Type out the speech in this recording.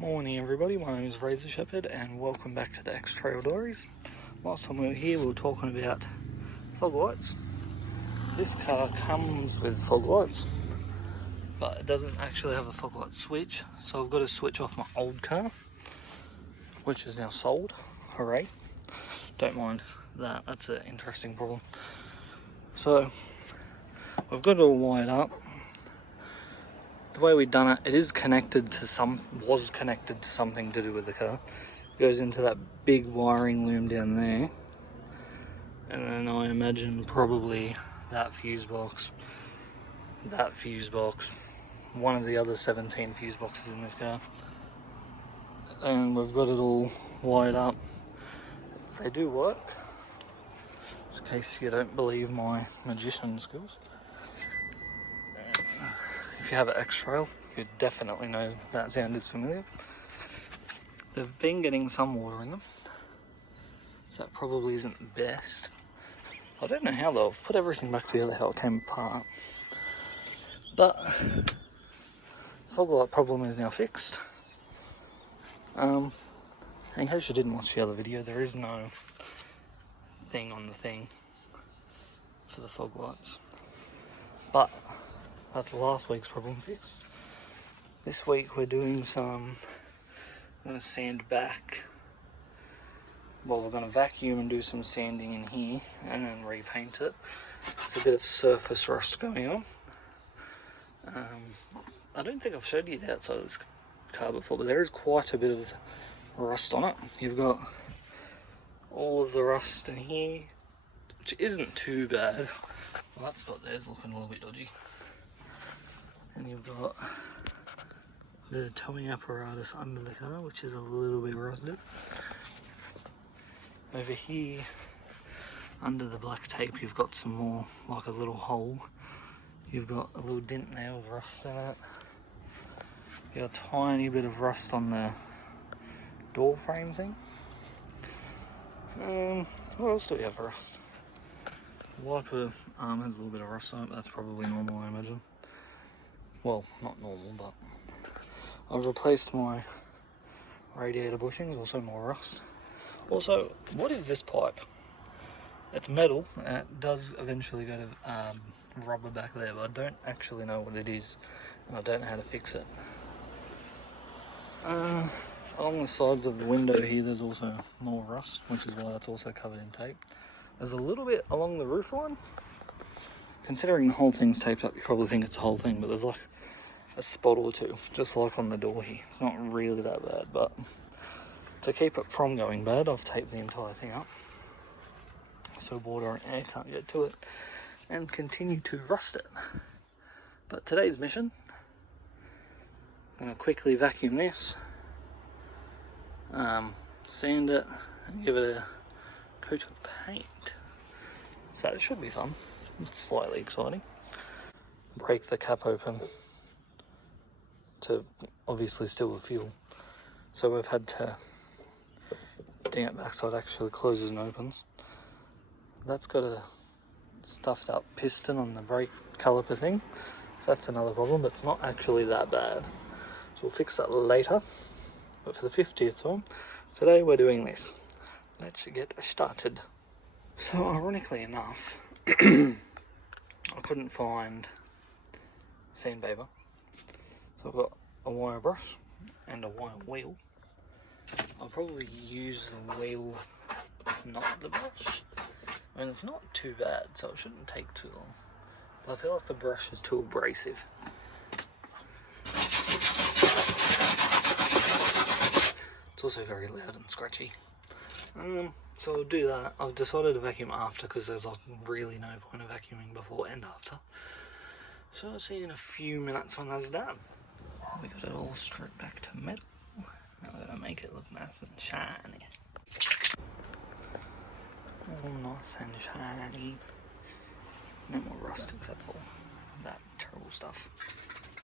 Morning everybody, my name is Razor Shepherd and welcome back to the X-Trail Diaries. Last time we were here we were talking about fog lights. This car comes with fog lights, but it doesn't actually have a fog light switch, so I've got to switch off my old car, which is now sold. Hooray. Don't mind that, that's an interesting problem. So we've got it all wired up. The way we've done it, was connected to something to do with the car. It goes into that big wiring loom down there, and then I imagine probably that fuse box, one of the other 17 fuse boxes in this car, and we've got it all wired up. They do work, just in case you don't believe my magician skills. If you have an X-Trail, you definitely know that sound is familiar. They've been getting some water in them, so that probably isn't the best. I don't know how though, I've put everything back together how it came apart. But fog light problem is now fixed. In case you didn't watch the other video, there is no thing on the thing for the fog lights. But that's last week's problem fixed. This week we're doing I'm going to sand back. Well, we're going to vacuum and do some sanding in here and then repaint it. There's a bit of surface rust going on. I don't think I've showed you the outside of this car before, but there is quite a bit of rust on it. You've got all of the rust in here, which isn't too bad. Well, that spot there's looking a little bit dodgy. And you've got the towing apparatus under the car, which is a little bit rusted. Over here, under the black tape, you've got some more, like a little hole. You've got a little dent there with rust in it. You've got a tiny bit of rust on the door frame thing. What else do we have for rust? The wiper arm has a little bit of rust on it, but that's probably normal, I imagine. Well, not normal, but I've replaced my radiator bushings, also more rust. Also, what is this pipe? It's metal, and it does eventually go to rubber back there, but I don't actually know what it is, and I don't know how to fix it. Along the sides of the window here, there's also more rust, which is why that's also covered in tape. There's a little bit along the roof line. Considering the whole thing's taped up, you probably think it's the whole thing, but there's like a spot or two, just like on the door here. It's not really that bad, but to keep it from going bad, I've taped the entire thing up so water and air can't get to it and continue to rust it. But today's mission, I'm going to quickly vacuum this, sand it, and give it a coat of paint. So it should be fun. It's slightly exciting. Break the cap open to obviously steal the fuel. So we've had to ding it back so it actually closes and opens. That's got a stuffed up piston on the brake caliper thing. So that's another problem, but it's not actually that bad. So we'll fix that later. But for the 50th time, today we're doing this. Let's get started. So ironically enough, I couldn't find sandpaper. So I've got a wire brush and a wire wheel. I'll probably use the wheel, not the brush. I mean, it's not too bad, so it shouldn't take too long. But I feel like the brush is too abrasive. It's also very loud and scratchy. So I'll do that. I've decided to vacuum after because there's like really no point of vacuuming before and after. So I'll see you in a few minutes when that's done. We got it all stripped back to metal. Now we're going to make it look nice and shiny. All nice and shiny. No more rust except for that terrible stuff.